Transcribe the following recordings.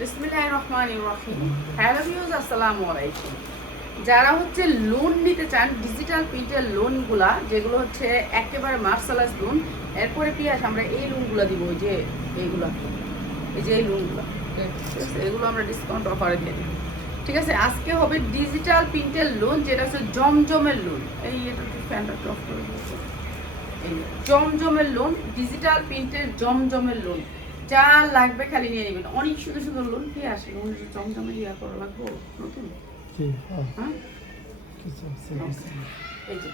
বিসমিল্লাহির রহমানির রহিম। Hello viewers, আসসালামু আলাইকুম। যারা হচ্ছে লোন নিতে চান, ডিজিটাল প্রিন্টের লোনগুলা যেগুলো হচ্ছে একেবারে মার্শালাইজ লোন, এরপরে পিয়াস আমরা এই লোনগুলো দিব, ওই যে এইগুলো, এই যে এই লোনগুলো, ঠিক আছে, এগুলো আমরা ডিসকাউন্ট অফারে দিয়ে দিই। ঠিক আছে, আজকে হবে ডিজিটাল প্রিন্টের লোন, যেটা হচ্ছে জমজমের লোন। এই এটা ফ্যানটা অফ করে দিয়েছে। এই জমজমের লোন, ডিজিটাল প্রিন্টের জমজমের লোন, যা লাগবে খালি নিয়ে নেবেন। অনেক সুন্দর সুন্দর লোন কি আসে, লোন জমজমে ইয়া করা লাগবে নতুন। হ্যাঁ, এই যে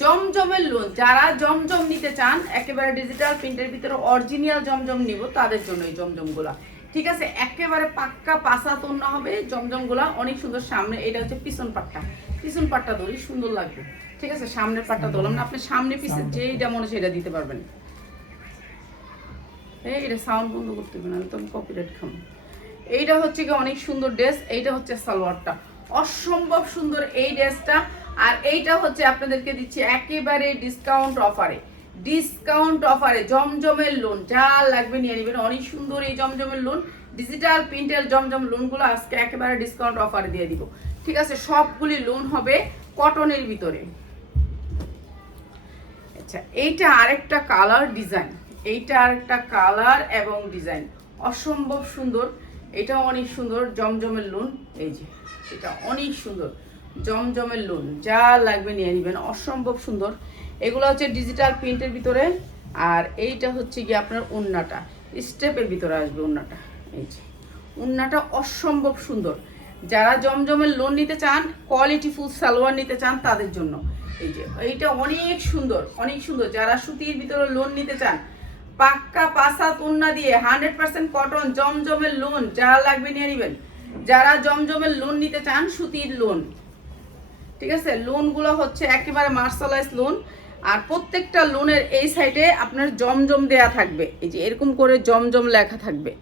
জমজমের লোন, যারা জমজম নিতে চান একেবারে ডিজিটাল প্রিন্টের ভিতরে অরিজিনাল জমজম নিব, তাদের জন্য এই জমজমগুলা। ঠিক আছে, একেবারে পাক্কা পাসা তোন্না হবে জমজমগুলা, অনেক সুন্দর। সামনে এটা হচ্ছে পিছন পাটটা, পিছন পাটটা ধরি সুন্দর লাগবে। ঠিক আছে, সামনের পাটটা ধরলাম না, আপনি সামনে পিছে যেইটা মনে সেটা দিতে পারবেন। এটা সাউন্ড বন্ধ করতে হবে, না তো আমি কপিরাইট খাবো। এইটা হচ্ছে কি অনেক সুন্দর ড্রেস, এইটা হচ্ছে সালোয়ারটা, অসম্ভব সুন্দর এই ড্রেসটা। আর এইটা হচ্ছে আপনাদেরকে দিচ্ছি একেবারে ডিসকাউন্ট অফারে, ডিসকাউন্ট অফারে জমজমের লোন, যা লাগবে নিয়ে নেবেন। অনেক সুন্দর এই জমজমের লোন, ডিজিটাল প্রিন্টের জমজম লোনগুলো আজকে একেবারে ডিসকাউন্ট অফারে দিয়ে দিব। ঠিক আছে, সবগুলি লোন হবে কটনের ভিতরে। আচ্ছা, এইটা আরেকটা কালার ডিজাইন, এইটা আরেকটা কালার এবং ডিজাইন, অসম্ভব সুন্দর। এটা অনেক সুন্দর জমজমের লোন, এই যে এটা অনেক সুন্দর জমজমের লোন, যা লাগবে নিয়ে নেবেন, অসম্ভব সুন্দর। এগুলো হচ্ছে ডিজিটাল প্রিন্টের ভিতরে। আর এইটা হচ্ছে কি আপনার ওড়নাটা, স্টেপের ভিতরে আসবে ওড়নাটা, এই যে ওড়নাটা অসম্ভব সুন্দর। যারা জমজমের লোন নিতে চান, কোয়ালিটি ফুল সালোয়ার নিতে চান, তাদের জন্য এই যে এইটা অনেক সুন্দর, অনেক সুন্দর। যারা সুতির ভিতরে লোন নিতে চান, পাক্কা পাসা ওড়না দিয়ে 100% কটন জমজমের লোন, যা লাগবে নিয়ে নেবেন। যারা জমজমের লোন নিতে চান, সুতির লোন, ঠিক আছে, লোনগুলো হচ্ছে একেবারে মার্শালাইজ লোন। আর প্রত্যেকটা লোনের এই সাইডে আপনার জমজম দেয়া থাকবে, এই যে এরকম করে জমজম লেখা থাকবে।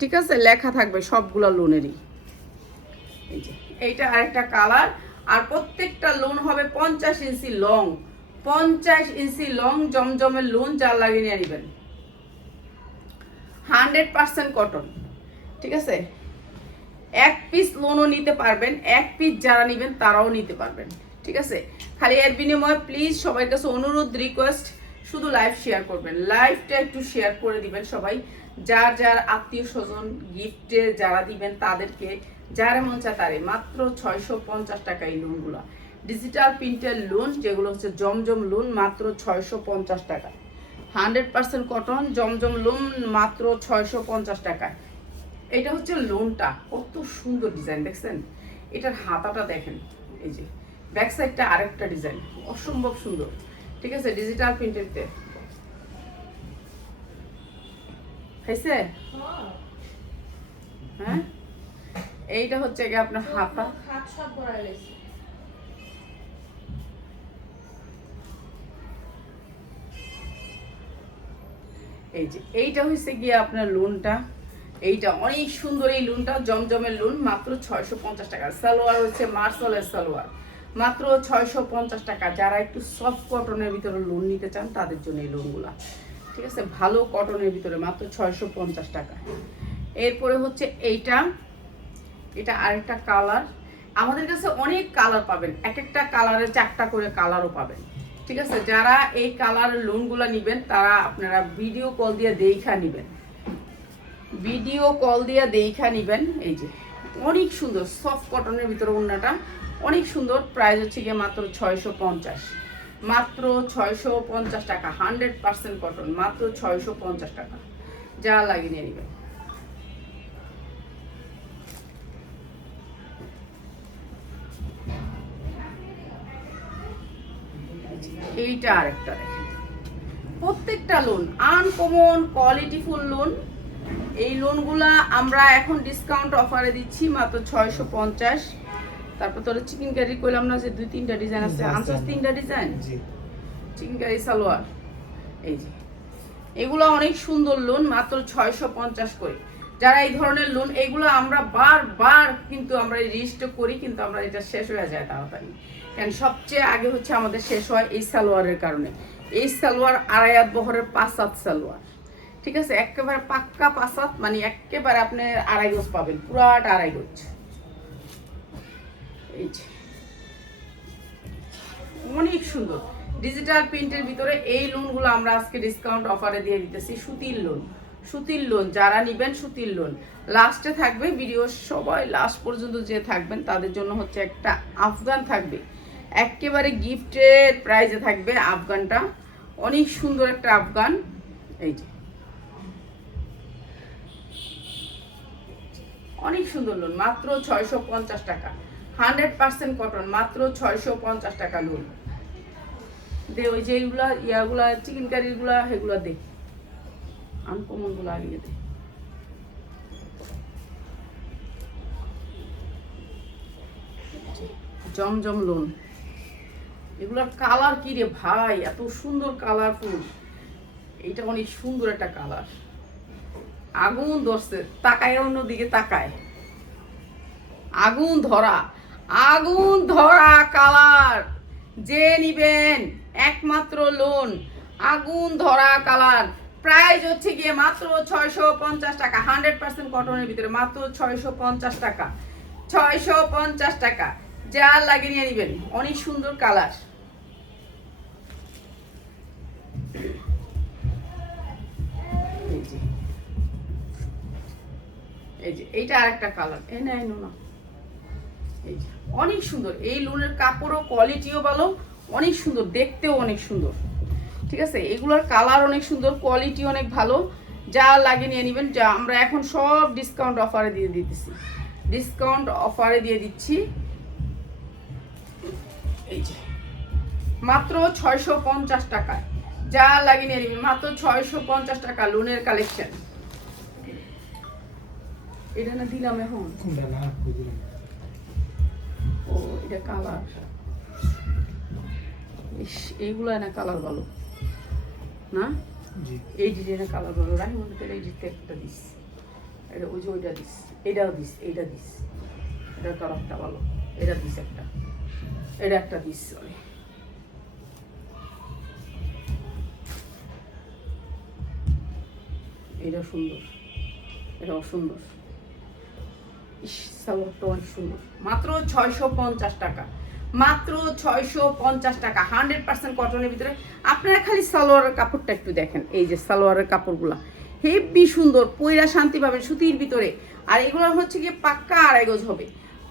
ঠিক আছে, লেখা থাকবে সবগুলো লোনেরই। এই যে এইটা আরেকটা কালার। আর প্রত্যেকটা লোন হবে 50 ইঞ্চি লং, 50 ইঞ্চি লং জমজমের লোন, যা লাগিয়ে নিয়ে নেবেন। 100% কটন। ঠিক আছে, এক পিস লোনও নিতে পারবেন, এক পিস যারা নেবেন তারাও নিতে পারবেন। ঠিক আছে, খালি এর বিনিময়ে প্লিজ সবার কাছে অনুরোধ, রিকোয়েস্ট, শুধু লাইভ শেয়ার করবেন, লাইভটা একটু শেয়ার করে দিবেন সবাই। যার যার আত্মীয় স্বজন গিফটে যারা দিবেন তাদেরকে, যার মন চায় তারে। মাত্র 650 টাকা এই লোনগুলো, ডিজিটাল প্রিন্টের লোন যেগুলো হচ্ছে জমজম লোন, মাত্র 650 টাকা। 100% কটন জমজম লোন, মাত্র 650 টাকা। এটা হচ্ছে লোনটা, কত সুন্দর ডিজাইন দেখছেন। এটার হাতাটা দেখেন, এই যে ব্যাক সাইডটা আরেকটা ডিজাইন, অসম্ভব সুন্দর। ঠিক আছে, ডিজিটাল প্রিন্টেরতে হয়েছে। হ্যাঁ, এইটা হচ্ছে গিয়ে আপনার হাতা, এই যে এইটা হচ্ছে গিয়ে আপনার লোনটা। এইটা অনেক সুন্দর, এই লোনটা জমজমের লোন, মাত্র 650 টাকা। সালোয়ার হচ্ছে মার্শালের সালোয়ার, মাত্র 650 টাকা। যারা একটু সফট কটনের ভিতরে লোন নিতে চান তাদের জন্য এই লোনগুলা। ঠিক আছে, ভালো কটনের ভিতরে মাত্র 650 টাকা। এরপরে হচ্ছে এইটা, এটা আরেকটা কালার। আমাদের কাছে অনেক কালার পাবেন, এক একটা কালারে 4টা করে কালারও পাবেন। ঠিক আছে, যারা এই কালারের লোনগুলো নেবেন তারা আপনারা ভিডিও কল দিয়ে দেখা নেবেন, ভিডিও কল দিয়ে দেখা নেবেন। এই যে অনেক সুন্দর সফট কটনের ভিতরে ওড়নাটা, অনেক সুন্দর। প্রাইস হচ্ছে গিয়ে মাত্র 650, মাত্র 650 টাকা। 100% কটন, মাত্র 650 টাকা, যা লাগিয়ে নিয়ে নেবেন। এইটা আরেকটা দেখেন, প্রত্যেকটা লোন আনকমন কোয়ালিটিফুল লোন। এই লোনগুলা আমরা এখন ডিসকাউন্ট অফারে দিচ্ছি মাত্র 650। তারপর তোর চিকেন কারি কইলাম না যে 2-3টা ডিজাইন আছে, আনসার 3টা ডিজাইন চিকেন কারি সালোয়ার। এই যে এগুলো অনেক সুন্দর লোন, মাত্র 650 করে। যারা এই ধরনের লোন, এইগুলো আমরা বারবার কিন্তু আমরা রিস্টক করি, কিন্তু আমরা এটা শেষ হয়ে যায় তাড়াতাড়ি। কারণ সবচেয়ে আগে হচ্ছে আমাদের শেষ হয় এই সালোয়ারের কারণে। এই সালোয়ার 2.5 বহরের 5 হাত সালোয়ার। ঠিক আছে, একেবারে পাক্কা পাসাত, মানে একেবারে আপনি 2.5 গজ পাবেন, পুরাটা 2.5 গজ। এই যে অনেক সুন্দর ডিজিটাল প্রিন্টের ভিতরে এই লোনগুলো আমরা আজকে ডিসকাউন্ট অফারে দিয়ে দিতেছি। সুতির লোন, সুতির লোন যারা নেবেন সুতির লোন। লাস্টে থাকবে ভিডিও, সবাই লাস্ট পর্যন্ত যে থাকবেন তাদের জন্য হচ্ছে একটা আফগান থাকবে, একেবারে গিফটের প্রাইজে থাকবে আফগানটা, অনেক সুন্দর একটা আফগান। এই যে অনেক সুন্দর লোন, মাত্র 650 টাকা, 100% কটন, মাত্র 650 টাকা লোন। দে ওই যে এইগুলা ইয়াগুলা চিকেন কারিগুলা সেগুলা দে, আনকমন গুলো আগে দে। জমজম লোন, এগুলার কালার কি রে ভাই, এত সুন্দর কালারফুল। এইটা অনেক সুন্দর একটা কালার, আগুন ধরছে, তাকায় অন্যদিকে তাকায়, আগুন ধরা, আগুন ধরা কালার। যে নিবেন একমাত্র লোন, আগুন ধরা কালার। প্রাইস হচ্ছে গিয়ে মাত্র 650 টাকা, 100% কটনের ভিতরে, মাত্র 650 টাকা, 650 টাকা। যা লাগে নিয়ে নিবেন, অনেক সুন্দর কালার। এই যে এইটা আরেকটা কালার, এই না না, এই যে অনেক সুন্দর। এই লোনের কাপড়ও কোয়ালিটিও ভালো, অনেক সুন্দর, দেখতেও অনেক সুন্দর। ঠিক আছে, এগুলোর কালার অনেক সুন্দর, কোয়ালিটি অনেক ভালো। যা লাগে নিয়ে নেবেন। যা আমরা এখন সব ডিসকাউন্ট অফারে দিয়ে দিতেছি, ডিসকাউন্ট অফারে দিয়ে দিচ্ছি। এই যে মাত্র 650 টাকায়, যা লাগে নিয়ে নেবেন, মাত্র 650 টাকা লোনের কালেকশন। এটা না দিলাম এখন, ও এটা কালার, এইগুলো না কালার ভালো না, এই ডিজাইনের কালার ভালো। রাখি মনে করে এই ডিজাইনটা একটা দিস, এটা ওই যে ওইটা দিস, এটাও দিস, এইটা দিস, এটার কালারটা ভালো, এটা দিস একটা, এটা একটা দিস। সরি, এটা সুন্দর, এটাও সুন্দর। সালোয়ারটা অনেক সুন্দর, মাত্র 650 টাকা, মাত্র 650 টাকা, 100% কটনের ভিতরে। আপনারা খালি সালোয়ারের কাপড়টা একটু দেখেন, এই যে সালোয়ারের কাপড়গুলা হেভি সুন্দর, পয়রা শান্তি পাবেন সুতির ভিতরে। আর এগুলো হচ্ছে গিয়ে পাক্কা 2.5 গজ হবে,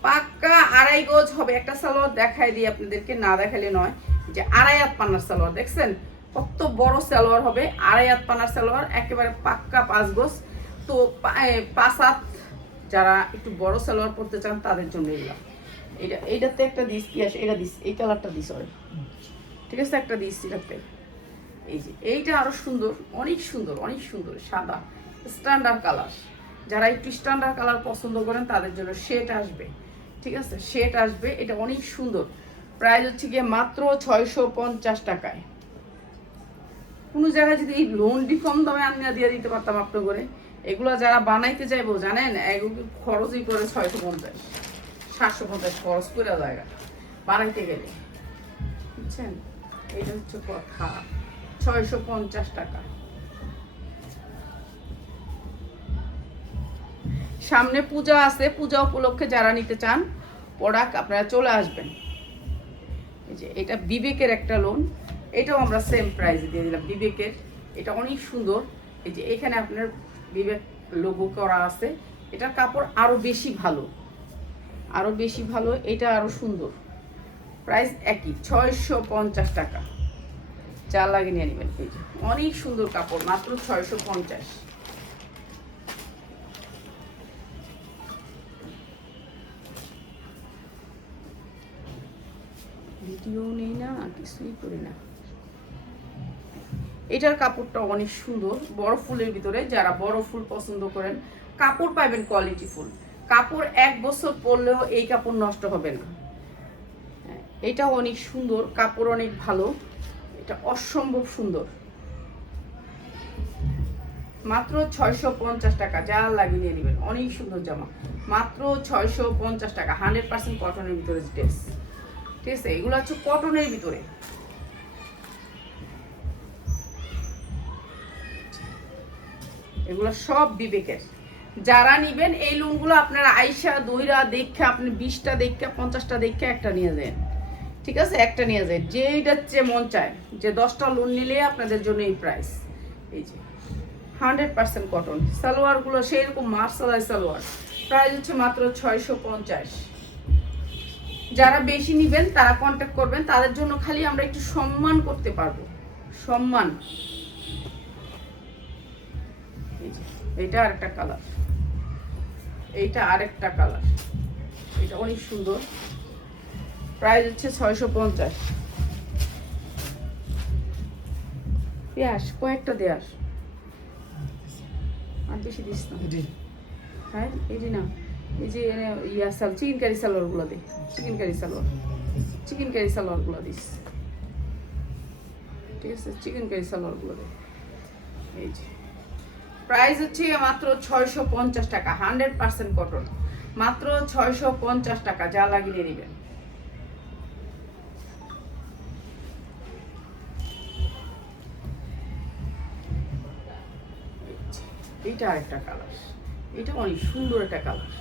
পাক্কা 2.5 গজ হবে। একটা সালোয়ার দেখাই দিই আপনাদেরকে, না দেখালে নয়। যে 2.5 হাত পান্নার সালোয়ার দেখছেন, কত বড় সালোয়ার হবে, 2.5 হাত পান্নার সালোয়ার, একেবারে পাক্কা 5 গজ। তো 5 হাত যারা একটু বড় সালোয়ার পরতে চান তাদের জন্য এগুলো। এইটাতে একটা দিস, কি আসে এটা দিস, এই কালারটা দিস, ঠিক আছে একটা দিস এটাতে। এই যে এইটা আরো সুন্দর, অনেক সুন্দর, অনেক সুন্দর, সাদা স্ট্যান্ডার্ড কালার। যারা একটু স্ট্যান্ডার্ড কালার পছন্দ করেন তাদের জন্য শেড আসবে, ঠিক আছে শেড আসবে। এটা অনেক সুন্দর, প্রাইস হচ্ছে গিয়ে মাত্র 650 টাকায়। কোনো জায়গায় যদি এই লোনটি কম দামে আমি দিয়ে দিতে পারতাম আপনার করে। এগুলো যারা বানাইতে চাইবো জানেন, এগুলো খরচই করে 650 750 খরচ করে জায়গা বানাইতে গেলে, বুঝছেন। এটা হচ্ছে কথা, 650 টাকা। সামনে পূজা আছে, পূজা উপলক্ষে যারা নিতে চান প্রোডাক্ট আপনারা চলে আসবেন। এই যে এটা বিবেকের একটা লোন, এটাও আমরা সেম প্রাইসে দিয়ে দিলাম বিবেকের। এটা অনেক সুন্দর, এই যে এখানে আপনার বিবেক লোগো করা আছে। এটার কাপড় আরো বেশি ভালো, আরো বেশি ভালো, এটা আরো সুন্দর। প্রাইস একই, 650 টাকা। যা লাগে নিয়ে নেবেন। এই যে অনেক সুন্দর কাপড়, মাত্র 650। ভিডিও নেই না, কিছুই করি না। এটার কাপড়টা অনেক সুন্দর, বড় ফুলের ভিতরে। যারা বড় ফুল পছন্দ করেন, কাপড় পাবেন কোয়ালিটি ফুল। কাপড় 1 বছর পরলেও এই কাপড় নষ্ট হবে না। এটা অনেক সুন্দর, কাপড় অনেক ভালো, এটা অসম্ভব সুন্দর। মাত্র 650 টাকা, যা লাগিয়ে নিয়ে নেবেন। অনেক সুন্দর জামা, মাত্র 650 টাকা, 100% কটনের ভিতরে ড্রেস, ঠিক আছে। এগুলো হচ্ছে কটনের ভিতরে। এগুলো সব বিবেকের। যারা নিবেন এই লোনগুলো আপনারা আইসা দইরা দেখে আপনি 20টা দেখে 50টা দেখে একটা নিয়ে যান, ঠিক আছে, একটা নিয়ে যায় যেইটা চেয়ে মন চায় যে 10টা লোন নিলে আপনাদের জন্য এই প্রাইস। এই যে 100% কটন সালোয়ারগুলো সেইরকম মার্শালাই সালোয়ার, প্রাইস হচ্ছে মাত্র 650। যারা বেশি নিবেন তারা কন্ট্যাক্ট করবেন, তাদের জন্য খালি আমরা একটু সম্মান করতে পারবো, সম্মান। এইটা আরেকটা কালার, এইটা আরেকটা কালার, এটা অনেক সুন্দর, প্রাইস হচ্ছে 650। পেঁয়াজ কয়েকটা দেয়াস আর বেশি দিস না। হ্যাঁ এটি না, এই যে ইয়া সাল চিকেন কারি সালোয়ারগুলো দে, চিকেন কারি সালোয়ার, চিকেন কারি সালোয়ারগুলো দিস, ঠিক আছে, চিকেন কারি সালোয়ারগুলো দে। এই যে প্রাইস হচ্ছে মাত্র 650 টাকা, 100% কটন, মাত্র 650 টাকা, যা লাগিয়ে নেবেন। এইটা আরেকটা কালার, এটা অনেক সুন্দর একটা কালার,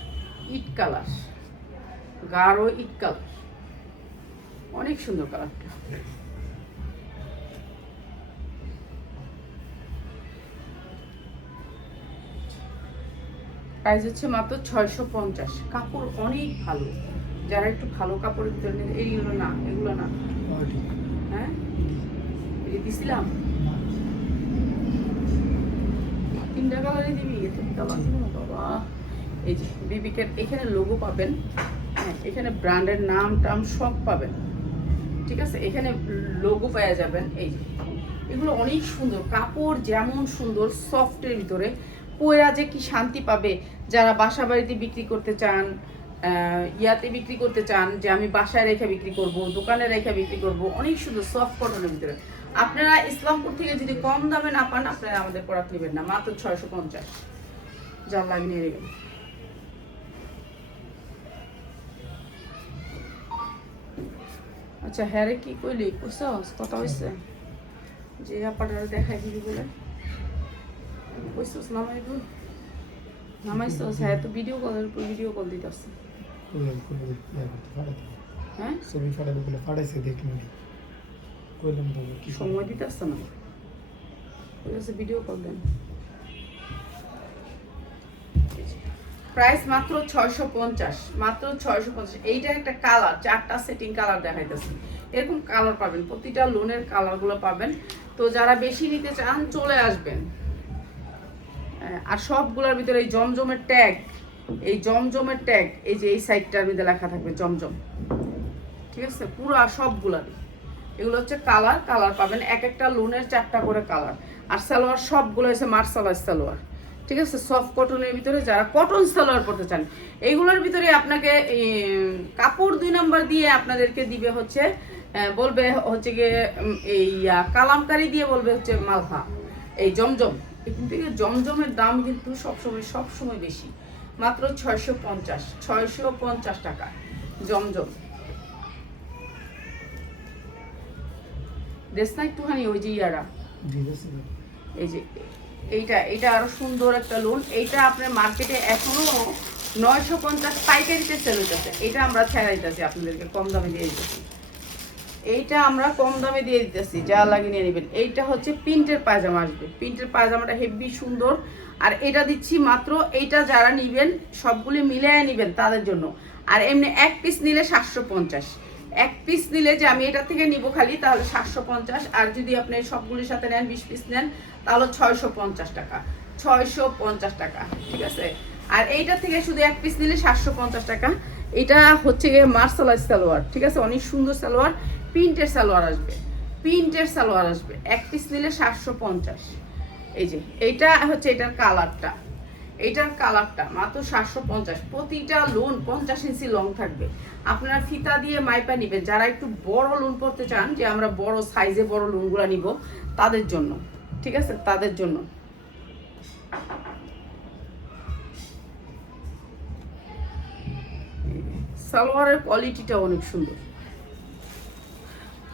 ইট কালার, গাঢ় ইট কালার, অনেক সুন্দর কালারটা। প্রাইস হচ্ছে মাত্র 650। কাপড় অনেক ভালো, যারা একটু ভালো কাপড়ের ভিতরে নেন, এইগুলো না, এগুলো না। হ্যাঁ এই দিছিলাম 3টা কালারই দিবি, এত কালার দিব বাবা। এই যে বিবিকের এখানে লোগো পাবেন, হ্যাঁ এখানে ব্র্যান্ডের নাম টাম সব পাবেন, ঠিক আছে, এখানে লোগো পাওয়া যাবেন। এই যে এগুলো অনেক সুন্দর, কাপড় যেমন সুন্দর, সফটের ভিতরে পয়রা যে কি শান্তি পাবে। যারা বাসা বাড়িতে বিক্রি করতে চান, ইয়াতে বিক্রি করতে চান যে আমি বাসায় রেখে বিক্রি করব, দোকানে রেখে বিক্রি করব, অনেক সুন্দর সফট কটনের ভিতরে। আপনারা ইসলামপুর থেকে যদি কম দামে না পান, আপনারা আমাদের প্রোডাক্ট নেবেন না, মাত্র 650, যা লাগিয়ে নেবেন। আচ্ছা হ্যাঁ রে, কি কইলি কইছস, কথা হইছে যে আপাটারে দেখাই দিবি বলে কইছস, নামাইবো নামাইছস? হ্যাঁ তো ভিডিও কলের উপর ভিডিও কল দিতেছে। হ্যাঁ ছবি ফাটাবে বলে ফাটাইছে, দেখলাম কইলাম তো কি সময় দিতেছে না, কইছে ভিডিও কল দেন। প্রাইস মাত্র 650, মাত্র 650। এইটা একটা কালার, 4টা সেটিং কালার দেখাইতেছি, এরকম কালার পাবেন, প্রতিটা লোনের কালারগুলো পাবেন। তো যারা বেশি নিতে চান চলে আসবেন। আর সবগুলোর ভিতরে এই জমজমের ট্যাগ, এই জমজমের ট্যাগ, এই যে এই সাইডটার ভিতরে লেখা থাকবে জমজম, ঠিক আছে, পুরো সবগুলারই। এগুলো হচ্ছে কালার, কালার পাবেন, এক একটা লোনের 4টা করে কালার। আর সালোয়ার সবগুলো হচ্ছে মার্শালাইজ সালোয়ার, ঠিক আছে, সফট কটনের ভিতরে যারা কটন সালোয়ার পরতে চান, এইগুলোর ভিতরে আপনাকে কাপড় 2 নাম্বার দিয়ে আপনাদেরকে দিবে হচ্ছে, বলবে হচ্ছে গিয়ে এই কালামকারি দিয়ে বলবে হচ্ছে মালহা, এই জমজম। এখান থেকে জমজমের দাম কিন্তু সবসময় বেশি, মাত্র 650 টাকা জমজম। দেশ না একটুখানি ওই যে ইয়ারা, এই যে এইটা আরো সুন্দর একটা লোন। এইটা আপনার মার্কেটে এখনো 950 পাইকারিতে সেল হইতেছে, এটা আমরা ছেড়ে দিতেছি আপনাদেরকে, কম দামে দিয়ে দিতেছি, এইটা আমরা কম দামে দিয়ে দিতেছি, যা লাগিয়ে নিয়ে নেবেন। এইটা হচ্ছে প্রিন্টের পায়জামা আসবে, প্রিন্টের পায়জামাটা হেভি সুন্দর। আর এটা দিচ্ছি মাত্র, এইটা যারা নিবেন সবগুলি মিলিয়ে নেবেন তাদের জন্য। আর এমনি এক পিস নিলে 750, এক পিস নিলে যে আমি এটা থেকে নিব খালি তাহলে 750। আর যদি আপনি সবগুলির সাথে নেন, 20 পিস নেন, তাহলে 650 টাকা, 650 টাকা, ঠিক আছে। আর এইটা থেকে শুধু এক পিস নিলে 750 টাকা। এটা হচ্ছে গিয়ে মার্শালাইজ সালোয়ার, ঠিক আছে, অনেক সুন্দর সালোয়ার, প্রিন্টের সালোয়ার আসবে, প্রিন্টের সালোয়ার আসবে, এক পিস নিলে 750। এই যে এইটা হচ্ছে এটার কালারটা, এইটার কালারটা মাত্র 750। প্রতিটা লোন 50 ইঞ্চি লং থাকবে, আপনারা ফিতা দিয়ে মাইপা নেবেন। যারা একটু বড় লোন পড়তে চান, যে আমরা বড় সাইজে বড় লোনগুলো নিব, তাদের জন্য, ঠিক আছে, তাদের জন্য। সালোয়ারের কোয়ালিটিটা অনেক সুন্দর,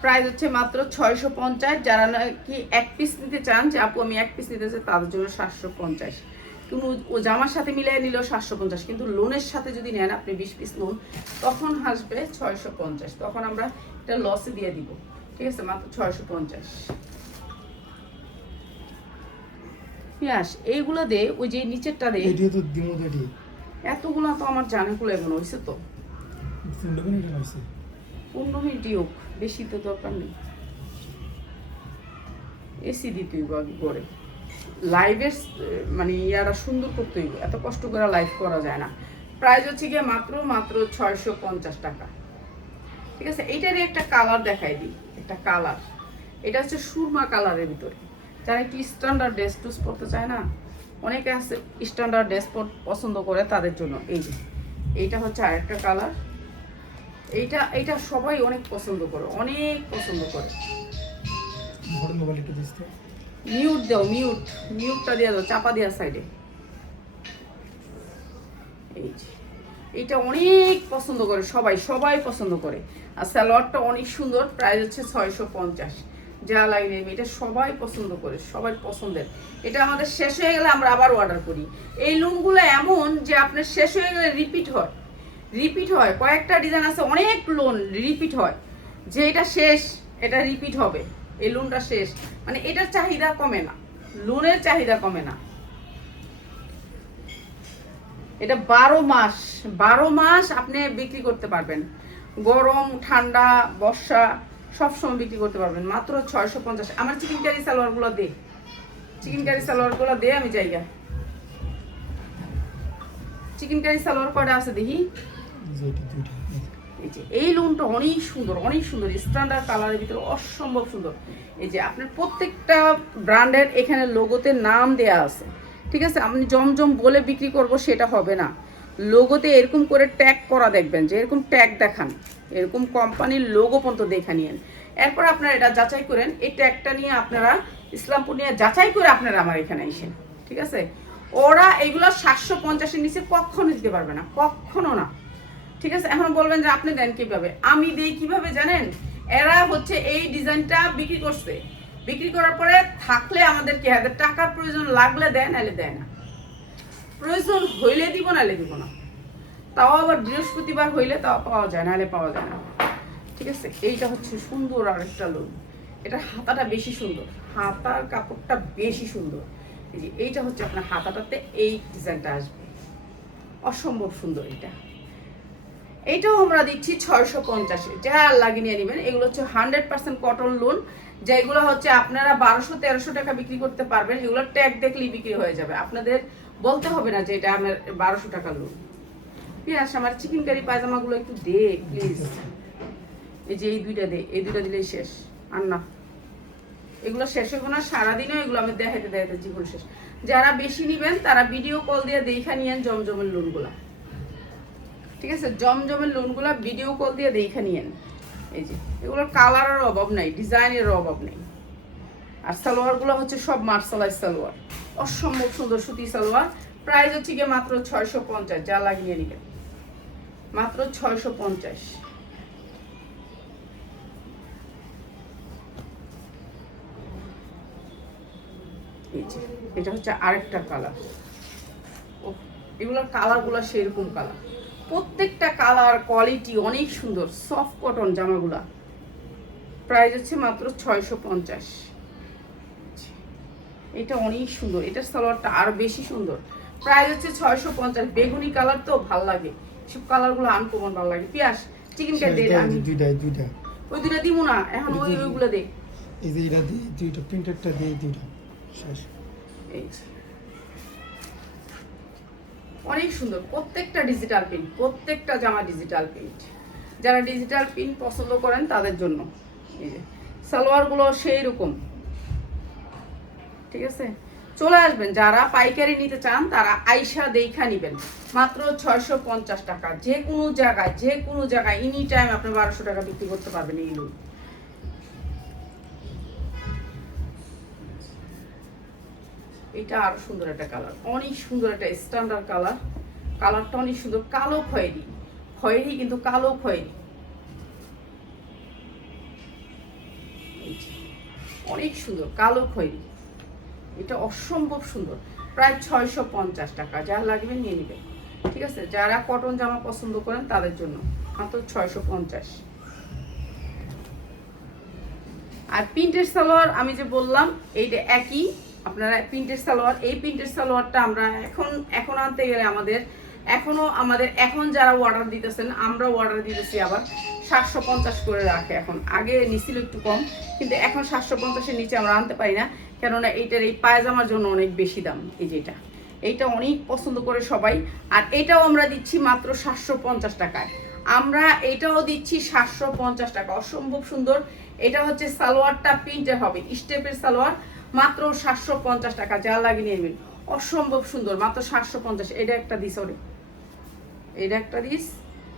প্রাইস হচ্ছে মাত্র 650। যারা নাকি এক পিস নিতে চান যে আপু আমি এক পিস নিতে চাই তাদের জন্য 750। কিন্তু ও জামার সাথে মিলিয়ে নিল 750, কিন্তু লোনের সাথে যদি নেন আপনি 20 পিস লোন তখন আসবে 650। তখন আমরা এটা লসে দিয়ে দিব, ঠিক আছে? মাত্র 650। পিয়াস এইগুলো দে, ওই যে নিচেরটা দে। এডিও তো দিমো দেডি এতগুলা তো আমার জানে কুলে মনে হয়েছে তো। 15 মিনিট হইছে 15 মিনিটই হোক, বেশি তো দরকার নেই। এসি দিতে হইব আগে করে লাইভের মানে ইয়ারা সুন্দর করতে হইব, এত কষ্ট করে লাইভ করা যায় না। প্রাইস হচ্ছে গিয়ে মাত্র 650 টাকা, ঠিক আছে? এইটারই একটা কালার দেখাই দিই, একটা কালার। এটা হচ্ছে সুরমা কালারের ভিতরে। যারা একটু স্ট্যান্ডার্ড ড্রেস টুস পরতে চায় না, অনেকে আছে স্ট্যান্ডার্ড ড্রেস পছন্দ করে, তাদের জন্য এই যে এইটা হচ্ছে আরেকটা কালার। এইটা সবাই অনেক পছন্দ করে, অনেক পছন্দ করে। বড় মোবাইল একটু দিস তো। মিউট দাও, মিউটটা দিয়ে দাও, চাপা দেওয়ার সাইডে। এই যে এইটা অনেক পছন্দ করে সবাই পছন্দ করে। আর সালোয়ারটা অনেক সুন্দর, প্রাইস হচ্ছে 650। যা লাগে নেবে, এটা সবাই পছন্দ করে, সবার পছন্দের। এটা আমাদের শেষ হয়ে গেলে আমরা আবার অর্ডার করি। এই লুমগুলো এমন যে আপনার শেষ হয়ে গেলে রিপিট হয়। কয়েকটা ডিজাইন আছে অনেক লোন রিপিট হয়, যে এটা শেষ এটা রিপিট হবে, এই লোনটা শেষ, মানে এটার চাহিদা কমে না, লোনের চাহিদা কমে না। এটা 12 মাস আপনি বিক্রি করতে পারবেন, গরম ঠান্ডা বর্ষা সবসময় বিক্রি করতে পারবেন। মাত্র 650। আমার চিকেন কারি সালোয়ারগুলো দে, আমি জায়গা চিকেন কারি সালোয়ার কয়টা আছে দেখি। এই যে এই লোনটা অনেক সুন্দর স্ট্যান্ডার্ড কালারের ভিতরে অসম্ভব সুন্দর। এই যে আপনার প্রত্যেকটা ব্র্যান্ডের এখানে লোগোতে নাম দেয়া আছে, ঠিক আছে? আপনি জমজম বলে বিক্রি করব সেটা হবে না, লোগোতে এরকম করে ট্যাগ করা দেখবেন, যে এরকম ট্যাগ দেখান, এরকম কোম্পানির লোগো পর্যন্ত দেখে নিয়েন। এরপর আপনারা এটা যাচাই করেন, এই ট্যাগটা নিয়ে আপনারা ইসলামপুর নিয়ে যাচাই করে আপনারা আমার এখানে আসেন, ঠিক আছে? ওরা এগুলো 750-এর নিচে কখনো দিতে পারবে না, কখনো না, ঠিক আছে? এখন বলবেন যে আপনি দেন কিভাবে? আমি দেই কিভাবে জানেন? এরা হচ্ছে এই ডিজাইনটা বিক্রি করছে, বিক্রি করার পরে থাকলে আমাদের কি হাতে টাকার প্রয়োজন লাগলে দেয়, নাহলে দেয় না। প্রয়োজন হইলে দিব, নাহলে দিব না। তাও আবার বৃহস্পতিবার হইলে তাও পাওয়া যায়, নাহলে পাওয়া যায় না, ঠিক আছে? এইটা হচ্ছে সুন্দর আরেকটা লোন। এটা হাতাটা বেশি সুন্দর, হাতার কাপড়টা বেশি সুন্দর। এই যে এইটা হচ্ছে আপনার হাতাটাতে এই ডিজাইনটা আসবে, অসম্ভব সুন্দর। এইটাও আমরা দিচ্ছি 650-এ, যা লাগিয়ে নিয়ে নেবেন। এগুলো হচ্ছে 100% কটন লোন, যেগুলো হচ্ছে আপনারা 1200-1300 টাকা বিক্রি করতে পারবেন। এগুলো ট্যাগ দেখলেই বিক্রি হয়ে যাবে, আপনাদের বলতে হবে না যে এটা আমার 1200 টাকা লোন। পিয়াস আমার চিকেন কারি পায়জামাগুলো একটু দে প্লিজ। এই যে এই দুইটা দিলেই শেষ, আর না এগুলো শেষ হবে না, সারাদিনও এগুলো আমি দেখাইতে জীবন শেষ। যারা বেশি নিবেন তারা ভিডিও কল দিয়ে দেখা নিয়েন জমজমের লোনগুলা, ঠিক আছে? জমজমের লোনগুলা ভিডিও কল দিয়ে দেখা নিয়েন। এই যে এগুলোর কালারের অভাব নাই, ডিজাইনের অভাব নেই। আর সালোয়ারগুলো হচ্ছে সব মার্শালাইজ সালোয়ার, অসম্ভব সুন্দর সুতি সালোয়ার। প্রাইস হচ্ছে গিয়ে মাত্র 650, যা লাগিয়ে নেবেন মাত্র 650। এই যে এটা হচ্ছে আরেকটা কালার। এগুলোর কালারগুলো সেরকম কালার, প্রত্যেকটা কালার কোয়ালিটি অনেক সুন্দর, সফট কটন জামাগুলা। প্রাইস হচ্ছে মাত্র 650। এটা অনেক সুন্দর, এটার সালোয়ারটা আরো বেশি সুন্দর। প্রাইস হচ্ছে 650। বেগুনি কালার তো ভাল লাগে, সব কালারগুলো আনকমন ভালো লাগে। পিয়াস চিকেন কারি দে, আমি দুইটা ওই দুইটা দিব না এখন, ওইগুলো দে। এই যে এটা দিয়ে দুইটা, প্রিন্টারটা দিয়ে দুইটা শেষ। এই যে অনেক সুন্দর, প্রত্যেকটা ডিজিটাল প্রিন্ট, প্রত্যেকটা জামা ডিজিটাল প্রিন্ট। যারা ডিজিটাল প্রিন্ট পছন্দ করেন তাদের জন্য। এই যে সালোয়ারগুলো সেই রকম, ঠিক আছে? চলে আসবেন, যারা পাইকারি নিতে চান তারা আইসা দেখা নিবেন। মাত্র 650 টাকা, যে কোনো জায়গায় এনি টাইম আপনি 1200 টাকা বিক্রি করতে পারবেন এই লোন। এটা আরো সুন্দর একটা কালার, অনেক সুন্দর একটা স্ট্যান্ডার্ড কালার। কালারটা অনেক সুন্দর, কালো খয়েরি, কিন্তু কালো খয়েরি। অনেক সুন্দর কালো খয়েরি, এটা অসম্ভব সুন্দর, প্রায় 650 টাকা। যার লাগবে নিয়ে নেবেন, ঠিক আছে? যারা কটন জামা পছন্দ করেন তাদের জন্য মাত্র 650। আর প্রিন্টের সালোয়ার আমি যে বললাম এইটা একই, আপনারা প্রিন্টের সালোয়ার, এই প্রিন্টের সালোয়ারটা আমরা এখন আনতে গেলে আমাদের এখন যারা অর্ডার দিতেছেন, আমরা অর্ডার দিতেছি আবার 750 করে রাখে। এখন আগে নিছিল একটু কম, কিন্তু এখন 750-এর নিচে আমরা আনতে পারি না, কেননা এইটার এই পায়জামার জন্য অনেক বেশি দাম। এই যেটা, এইটা অনেক পছন্দ করে সবাই। আর এটাও আমরা দিচ্ছি মাত্র 750 টাকায়। আমরা এটাও দিচ্ছি 750 টাকা, অসম্ভব সুন্দর। এটা হচ্ছে সালোয়ারটা প্রিন্টের হবে, স্টেপের সালোয়ার, মাত্র 750 টাকা। যা লাগে নিয়ে নেবেন, অসম্ভব সুন্দর, মাত্র 750। এটা একটা দিস, ওরে এটা একটা দিস,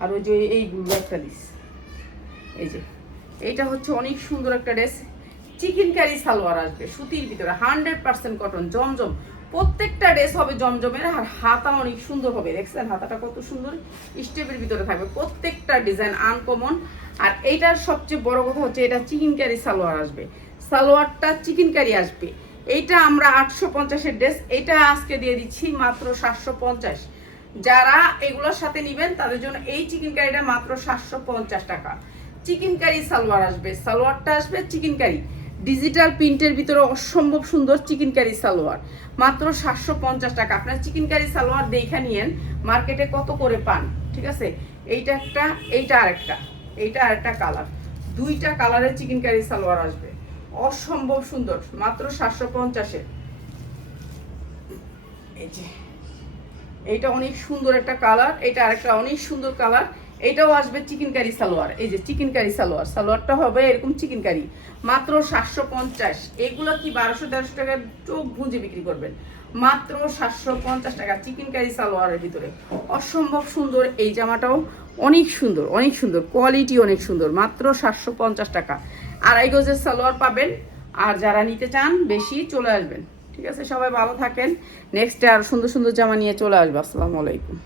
আর ওই যে এইগুলো একটা দিস। এই যে এইটা হচ্ছে অনেক সুন্দর একটা ড্রেস, চিকেন কারি সালোয়ার আসবে সুতির ভিতরে, 100% কটন, জমজম। প্রত্যেকটা ড্রেস হবে জমজমের, আর হাতা অনেক সুন্দর হবে। দেখছেন হাতাটা কত সুন্দর, স্টেপের ভিতরে থাকবে, প্রত্যেকটা ডিজাইন আনকমন। আর এইটার সবচেয়ে বড় কথা হচ্ছে এটা চিকেন কারি সালোয়ার আসবে, সালোয়ারটা চিকেন কারি আসবে। এইটা আমরা 850-এর ড্রেস, এইটা আজকে দিয়ে দিচ্ছি মাত্র 750। যারা এগুলোর সাথে নেবেন তাদের জন্য এই চিকেন কারিটা মাত্র 750 টাকা। চিকেন কারি সালোয়ার আসবে, সালোয়ারটা আসবে চিকেন কারি, ডিজিটাল প্রিন্টের ভিতরে অসম্ভব সুন্দর চিকেন কারি সালোয়ার, মাত্র 750 টাকা। আপনার চিকেন কারি সালোয়ার দেখে নিয়েন মার্কেটে কত করে পান, ঠিক আছে? এইটা একটা, এইটা আরেকটা, এইটা আরেকটা কালার, দুইটা কালারের চিকেন কারি সালোয়ার আসবে, অসম্ভব সুন্দর, মাত্র 750-এ। এই যে এইটা অনেক সুন্দর একটা কালার, এটা আরেকটা অনেক সুন্দর কালার। এটাও আসবে চিকেন কারি সালোয়ার, এই যে চিকেন কারি সালোয়ার, সালোয়ারটা হবে এরকম চিকেন কারি, মাত্র 750। এগুলো কি 1200-1300 টাকার চোখ বুঝে বিক্রি করবেন, মাত্র 750 টাকা চিকেন কারি সালোয়ারের ভিতরে, অসম্ভব সুন্দর। এই জামাটাও অনেক সুন্দর, অনেক সুন্দর কোয়ালিটি, অনেক সুন্দর, মাত্র 750 টাকা। আড়াই গজের সালোয়ার পাবেন। আর যারা নিতে চান বেশি চলে আসবেন, ঠিক আছে? সবাই ভালো থাকেন, নেক্সটে আর সুন্দর সুন্দর জামা নিয়ে চলে আসবো। আসসালামু আলাইকুম।